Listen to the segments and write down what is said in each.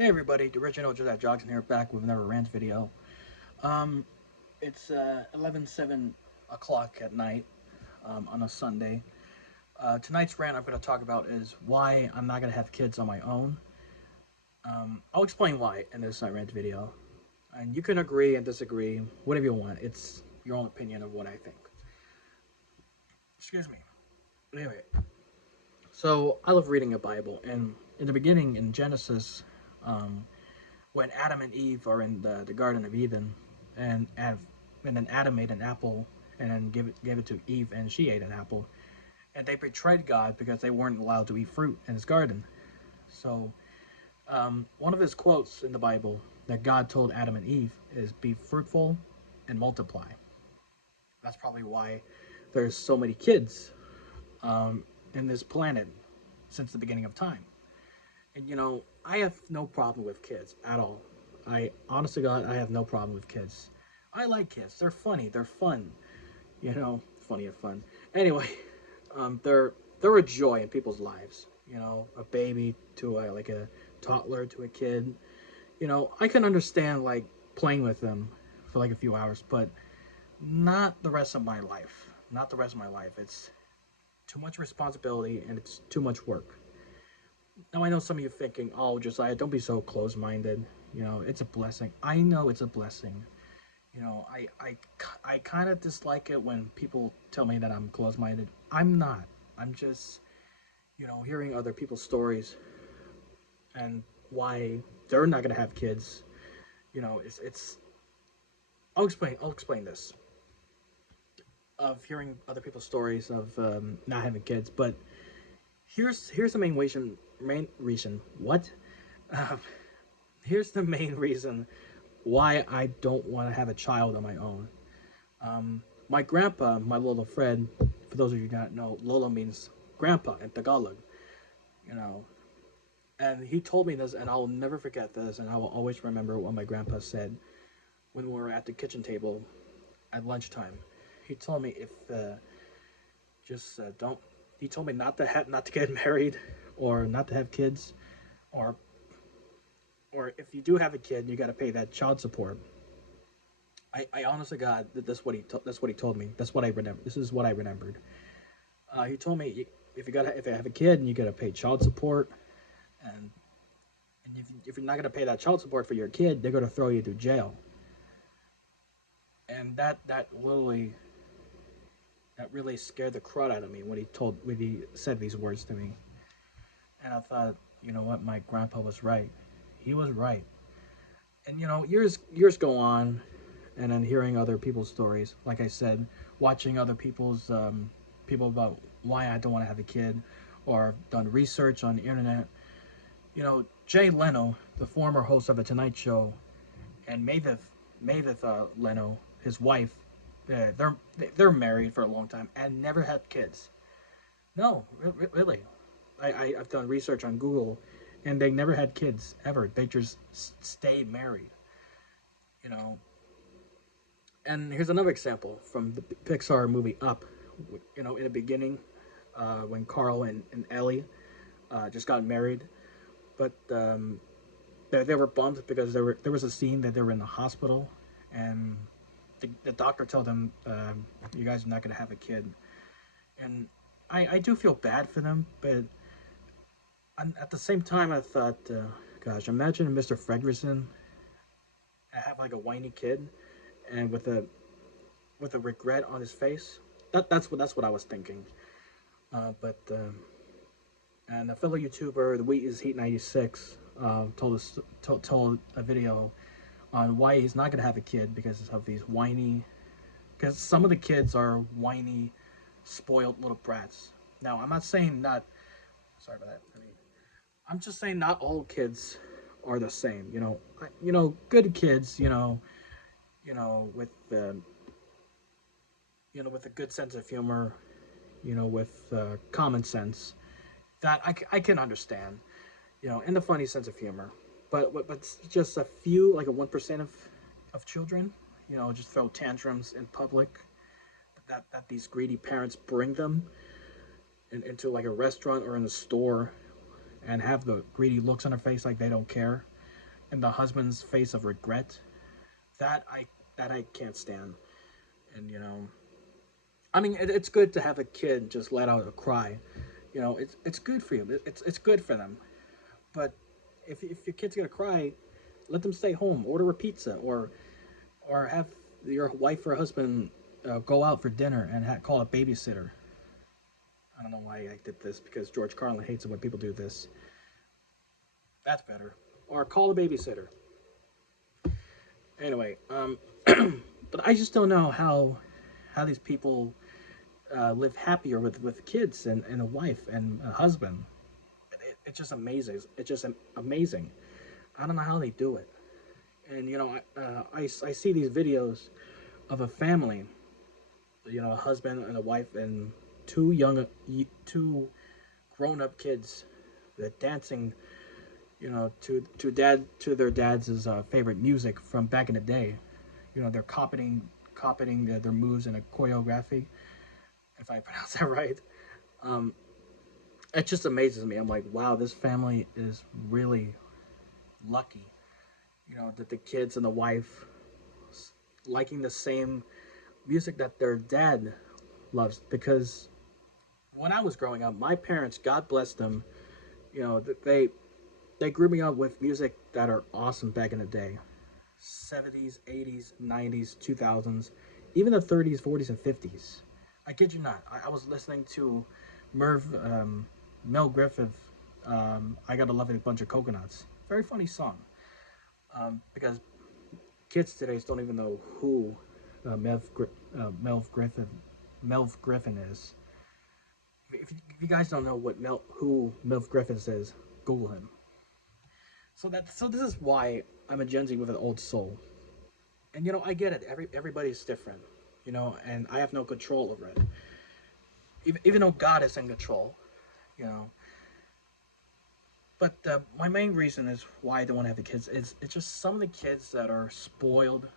Hey everybody, the original Just That Jogs in here, back with another rant video. Um, it's 11:07 o'clock at night on a Sunday. Tonight's rant I'm going to talk about is why I'm not going to have kids on my own. I'll explain why in this rant video. And you can agree and disagree, whatever you want. It's your own opinion of what I think. Excuse me. Anyway, so I love reading a Bible, and in the beginning, in Genesis, um, when Adam and Eve are in the Garden of Eden, and and then Adam made an apple and then gave it to Eve, and she ate an apple, and they betrayed God because they weren't allowed to eat fruit in His garden. So one of His quotes in the Bible that God told Adam and Eve is, "Be fruitful and multiply." That's probably why there's so many kids in this planet since the beginning of time. And I have no problem with kids at all. I honestly, God, I have no problem with kids. I like kids. They're funny. They're fun. Funny and fun. Anyway, they're a joy in people's lives. A baby to a toddler to a kid. I can understand like playing with them for like a few hours, but not the rest of my life. Not the rest of my life. It's too much responsibility and it's too much work. Now I know some of you thinking, "Oh, Josiah, don't be so close-minded. It's a blessing." I know it's a blessing. I kind of dislike it when people tell me that I'm close-minded. I'm not. I'm just, hearing other people's stories and why they're not gonna have kids. It's. I'll explain this of hearing other people's stories of not having kids, but here's the main reason. What? Um, Here's the main reason why I don't want to have a child on my own. My grandpa, my Lolo Fred, for those of you who don't know, Lolo means grandpa in Tagalog, you know. And he told me this, and I'll never forget this, and I will always remember what my grandpa said when we were at the kitchen table at lunchtime. He told me if just don't. He told me not to get married, or not to have kids, or or if you do have a kid, you got to pay that child support. I honestly God, that's what he told me. That's what I remember. This is what I remembered. He told me if you have a kid and you gotta pay child support, and if you're not gonna pay that child support for your kid, they're gonna throw you to jail. And that really scared the crud out of me when he said these words to me. And I thought, you know what, my grandpa was right. He was right. And years go on, and then hearing other people's stories. Like I said, watching other people about why I don't want to have a kid, or done research on the internet. Jay Leno, the former host of the Tonight Show, and Mavis Leno, his wife, they're they're married for a long time and never had kids. No, really. I've done research on Google, and they never had kids ever. They just stayed married. You know, And here's another example from the Pixar movie Up. In the beginning, when Carl and Ellie just got married, but they were bummed because there was a scene that they were in the hospital, and the doctor told them, "You guys are not going to have a kid." And I do feel bad for them, but at the same time, I thought, gosh, imagine Mr. Fredrickson have like a whiny kid, and with a regret on his face. That's what I was thinking. But and a fellow YouTuber, the Wheat is Heat 96, told a video on why he's not gonna have a kid because of these whiny. Because some of the kids are whiny, spoiled little brats. Now, I'm not saying not. Sorry about that. I'm just saying not all kids are the same. Good kids. With with a good sense of humor, with common sense, that I can understand, in the funny sense of humor. But just a few, like a 1% of children, just throw tantrums in public. That these greedy parents bring them into like a restaurant or in a store, and have the greedy looks on their face like they don't care. and the husband's face of regret, that I that I can't stand. And I mean, it's good to have a kid just let out a cry. It's good for you. It's good for them. But if your kid's gonna cry, let them stay home. Order a pizza, or have your wife or husband go out for dinner and call a babysitter. I don't know why I did this because George Carlin hates it when people do this. That's better. Or call a babysitter. Anyway, but I just don't know how these people live happier with kids and a wife and a husband. It's just amazing. It's just amazing. I don't know how they do it. And I see these videos of a family, a husband and a wife and two grown up kids that dancing, to their dad's favorite music from back in the day. They're copying their moves in a choreography, if I pronounce that right. Um, it just amazes me. I'm like, wow, this family is really lucky. That the kids and the wife liking the same music that their dad loves. Because when I was growing up, my parents, God bless them, they grew me up with music that are awesome back in the day. 70s, 80s, 90s, 2000s, even the 30s, 40s, and 50s. I kid you not. I was listening to Merv, Mel Griffith, I Got a Love a Bunch of Coconuts. Very funny song. Because kids today don't even know who Melv Griffin is. If you guys don't know who Melv Griffin is, Google him. So this is why I'm a Gen Z with an old soul. And I get it. Everybody's different. And I have no control over it. Even though God is in control, you know. But my main reason is why I don't want to have the kids is it's just some of the kids that are spoiled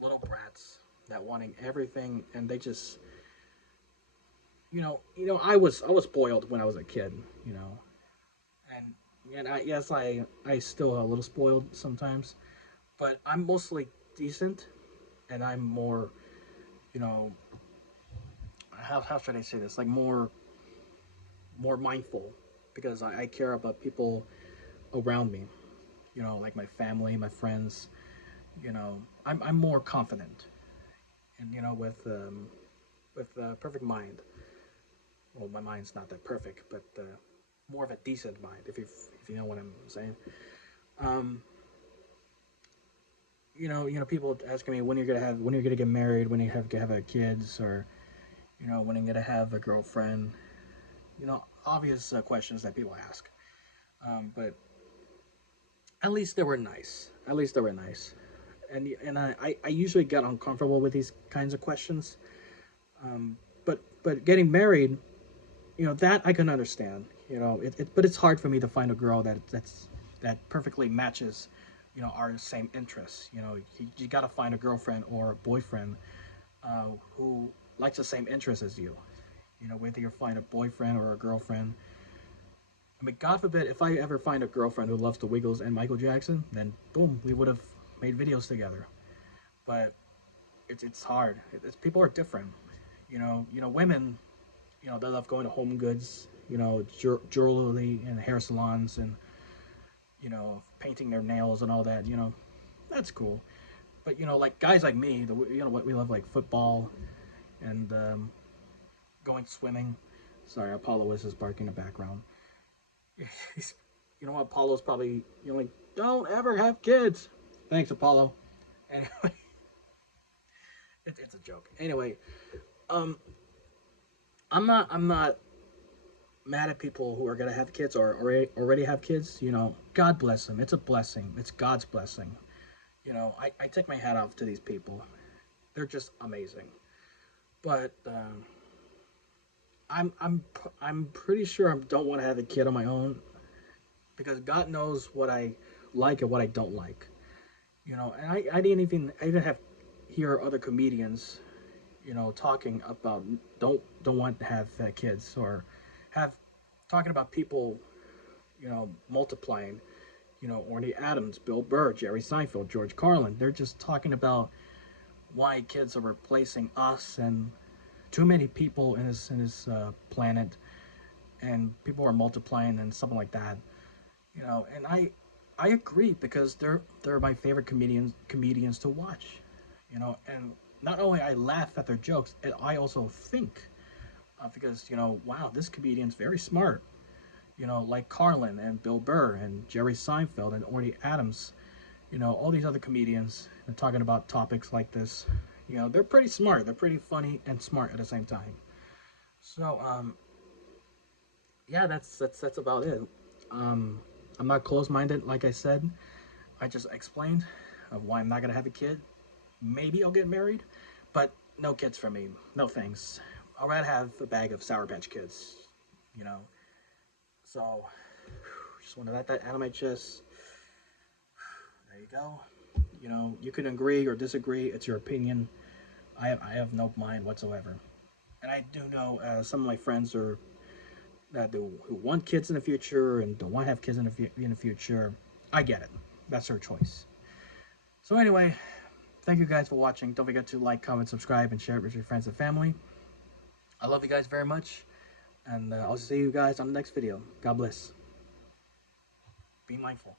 little brats that wanting everything, and they just I was spoiled when I was a kid, and yes, I still a little spoiled sometimes, but I'm mostly decent, and I'm more, you know how should I say this, like more mindful, because I care about people around me, like my family, my friends. I'm more confident, and with a perfect mind. Well, my mind's not that perfect, but more of a decent mind, if you know what I'm saying. Um, people asking me when you're gonna get married, when you have a kids, or when you're gonna have a girlfriend. Obvious questions that people ask. But at least they were nice. At least they were nice. And I usually get uncomfortable with these kinds of questions. But getting married, that I can understand. But it's hard for me to find a girl that perfectly matches, our same interests. You got to find a girlfriend or a boyfriend who likes the same interests as you. Whether you find a boyfriend or a girlfriend. I mean, God forbid, if I ever find a girlfriend who loves the Wiggles and Michael Jackson, then boom, we would have made videos together. But it's hard. People are different. Women, they love going to Home Goods, jewelry and hair salons, and painting their nails and all that. That's cool. But like guys like me, what we love, like football and going swimming. Sorry, Apollo is just barking in the background. He's, Apollo's probably like, don't ever have kids. Thanks, Apollo. Anyway, it's a joke. Anyway, um, I'm not mad at people who are gonna have kids or already have kids. God bless them. It's a blessing. It's God's blessing. I take my hat off to these people. They're just amazing. But I'm pretty sure I don't want to have a kid on my own, because God knows what I like and what I don't like. And I didn't even have hear other comedians, talking about don't want to have kids, or have talking about people, multiplying. You know, Orny Adams, Bill Burr, Jerry Seinfeld, George Carlin. They're just talking about why kids are replacing us and too many people in this planet, and people are multiplying and something like that. You know, and I agree because they're my favorite comedians to watch. You know, and not only I laugh at their jokes, and I also think because you know, wow, this comedian's very smart. You know, like Carlin and Bill Burr and Jerry Seinfeld and Orny Adams. You know, all these other comedians are talking about topics like this. You know, they're pretty smart. They're pretty funny and smart at the same time. So, yeah, that's about it. Um, I'm not close-minded, like I said. I just explained of why I'm not gonna have a kid. Maybe I'll get married, but no kids for me. No thanks. I'd rather have a bag of Sour Patch Kids. You know. So, just want to let that out of my chest. There you go. You know, you can agree or disagree. It's your opinion. I have no mind whatsoever. And I do know some of my friends are who want kids in the future and don't want to have kids in the future. I get it. That's their choice. So anyway, thank you guys for watching. Don't forget to like, comment, subscribe, and share it with your friends and family. I love you guys very much, and I'll see you guys on the next video. God bless. Be mindful.